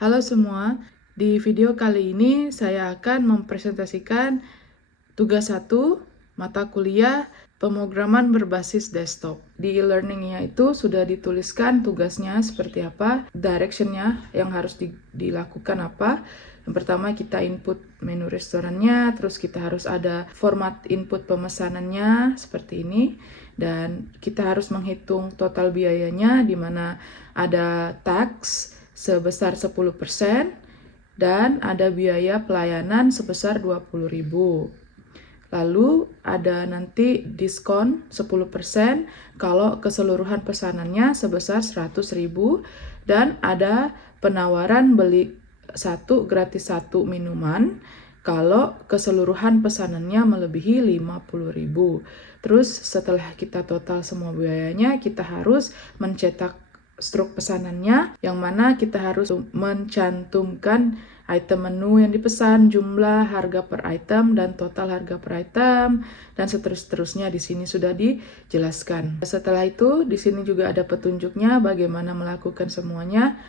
Halo semua, di video kali ini saya akan mempresentasikan tugas 1, mata kuliah pemrograman berbasis desktop. Di e-learningnya itu sudah dituliskan tugasnya seperti apa, directionnya yang harus dilakukan apa. Yang pertama kita input menu restorannya, terus kita harus ada format input pemesanannya seperti ini. Dan kita harus menghitung total biayanya di mana ada tax sebesar 10% dan ada biaya pelayanan sebesar 20.000. Lalu ada nanti diskon 10% kalau keseluruhan pesanannya sebesar 100.000 dan ada penawaran beli 1 gratis 1 minuman kalau keseluruhan pesanannya melebihi 50.000. Terus setelah kita total semua biayanya, kita harus mencetak struk pesanannya yang mana kita harus mencantumkan item menu yang dipesan, jumlah, harga per item, dan total harga per item, dan seterusnya di sini sudah dijelaskan. Setelah itu, di sini juga ada petunjuknya bagaimana melakukan semuanya.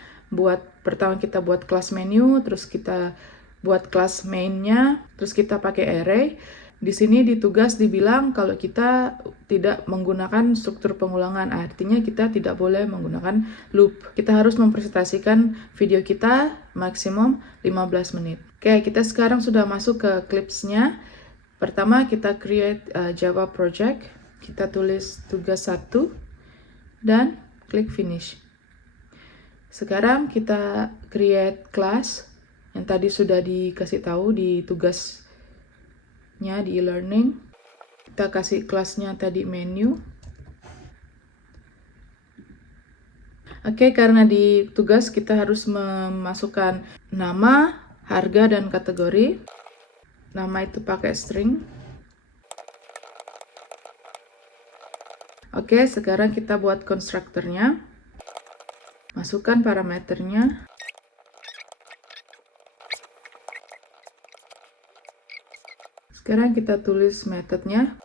Pertama kita buat kelas menu, terus kita buat kelas mainnya, terus kita pakai array. Di sini di tugas dibilang kalau kita tidak menggunakan struktur pengulangan, artinya kita tidak boleh menggunakan loop. Kita harus mempresentasikan video kita maksimum 15 menit. Oke, kita sekarang sudah masuk ke clipsnya. Pertama kita create Java project. Kita tulis tugas 1 dan klik finish. Sekarang kita create class yang tadi sudah dikasih tahu di tugasnya di e-learning. Kita kasih kelasnya tadi menu. Oke, karena di tugas kita harus memasukkan nama, harga, dan kategori. Nama itu pakai string. Oke, sekarang kita buat konstruktornya. Masukkan parameternya. Sekarang kita tulis metodenya.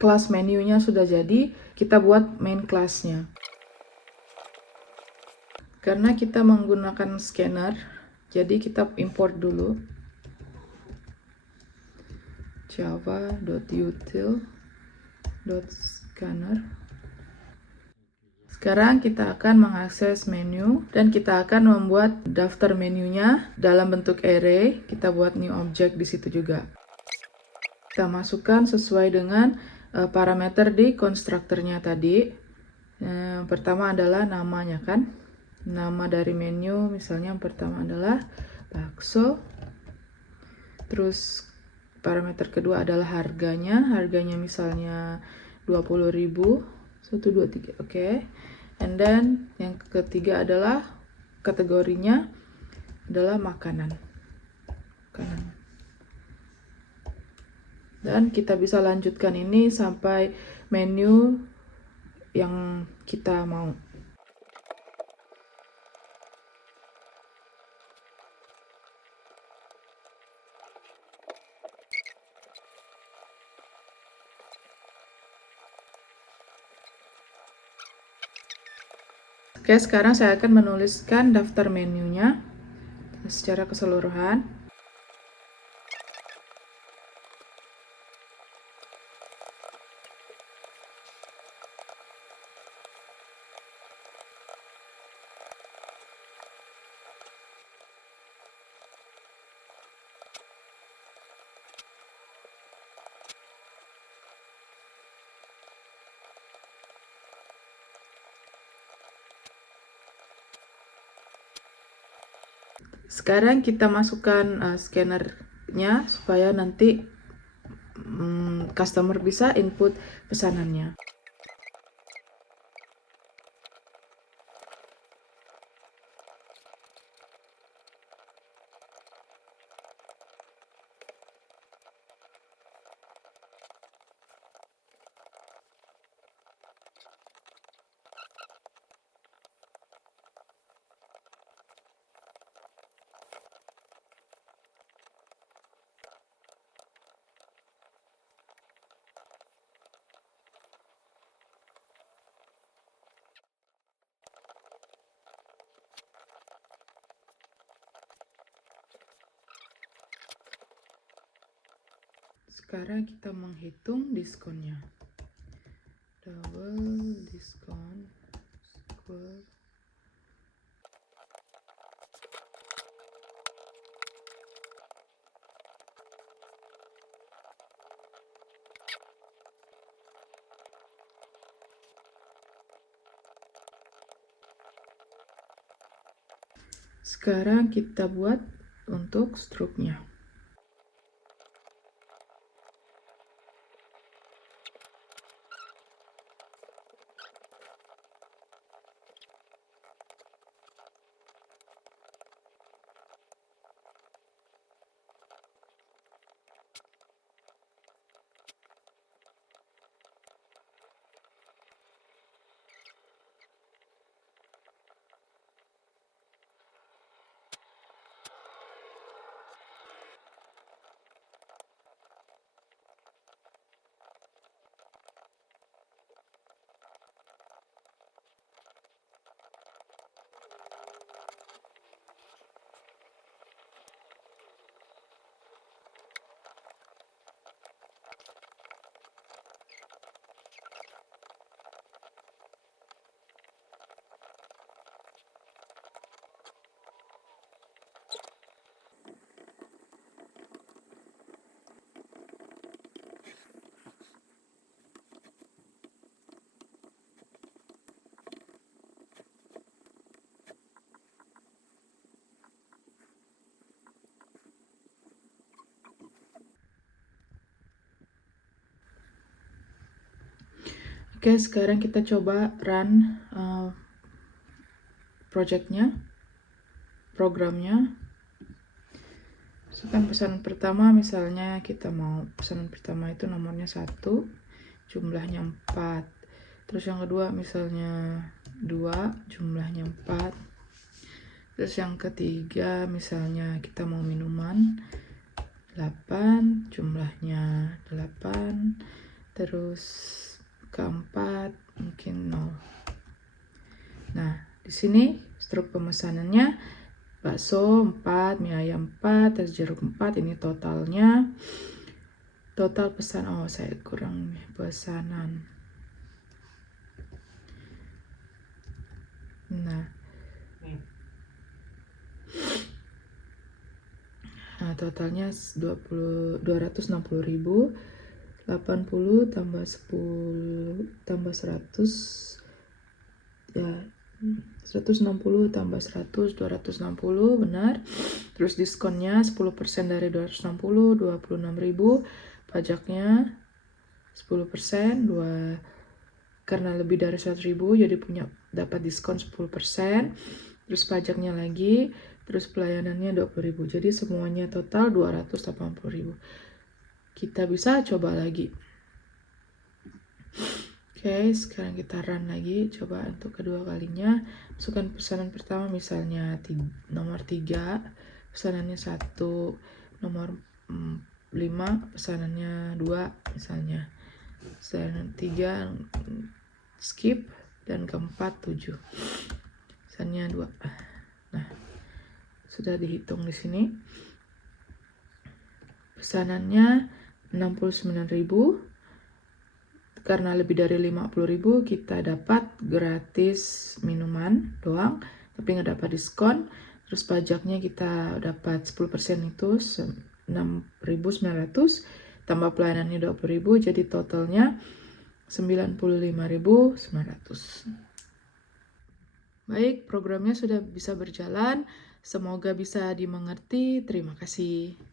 Kelas menunya sudah jadi, kita buat main class-nya. Karena kita menggunakan scanner, jadi kita import dulu java.util.scanner. Sekarang kita akan mengakses menu dan kita akan membuat daftar menunya dalam bentuk array. Kita buat new object di situ juga. Kita masukkan sesuai dengan parameter di konstruktornya tadi. Pertama adalah namanya kan. Nama dari menu misalnya yang pertama adalah bakso. Terus parameter kedua adalah harganya. Harganya misalnya 20.000. 1, 2, 3. Oke. And then yang ketiga adalah kategorinya adalah makanan. Dan kita bisa lanjutkan ini sampai menu yang kita mau. Oke, sekarang saya akan menuliskan daftar menunya secara keseluruhan. Sekarang kita masukkan scannernya supaya nanti customer bisa input pesanannya. Sekarang kita menghitung diskonnya. Double diskon equal sekarang kita buat untuk struknya. Oke, sekarang kita coba run programnya. Misalkan pesanan pertama, misalnya kita mau pesanan pertama itu nomornya 1, jumlahnya 4. Terus yang kedua misalnya 2, jumlahnya 4. Terus yang ketiga misalnya kita mau minuman 8, jumlahnya 8. Terus keempat mungkin 0. Nah, di sini struk pemesanannya bakso 4, mie ayam 4, es jeruk 4. Ini totalnya. Total pesan, saya kurang pesanan. Nah, totalnya 260.000. 80 tambah 10 tambah 100 ya, 160 tambah 100 260, benar. Terus diskonnya 10% dari 260 26.000. Pajaknya 10%, karena lebih dari 100.000 jadi dapat diskon 10%. Terus pajaknya lagi, terus pelayanannya 20.000. Jadi semuanya total 280.000. Kita bisa coba lagi. Oke, sekarang kita run lagi. Coba untuk kedua kalinya. Masukkan pesanan pertama misalnya nomor 3, pesanannya 1. Nomor 5, pesanannya 2 misalnya. Pesanan 3 skip, dan keempat 7. Pesanannya 2. Nah, sudah dihitung di sini. Pesanannya 69.000. Karena lebih dari 50.000 kita dapat gratis minuman doang, tapi nggak dapat diskon. Terus pajaknya kita dapat 10%, itu 6.900, tambah pelayanannya 20.000, jadi totalnya 95.900. Baik, programnya sudah bisa berjalan. Semoga bisa dimengerti. Terima kasih.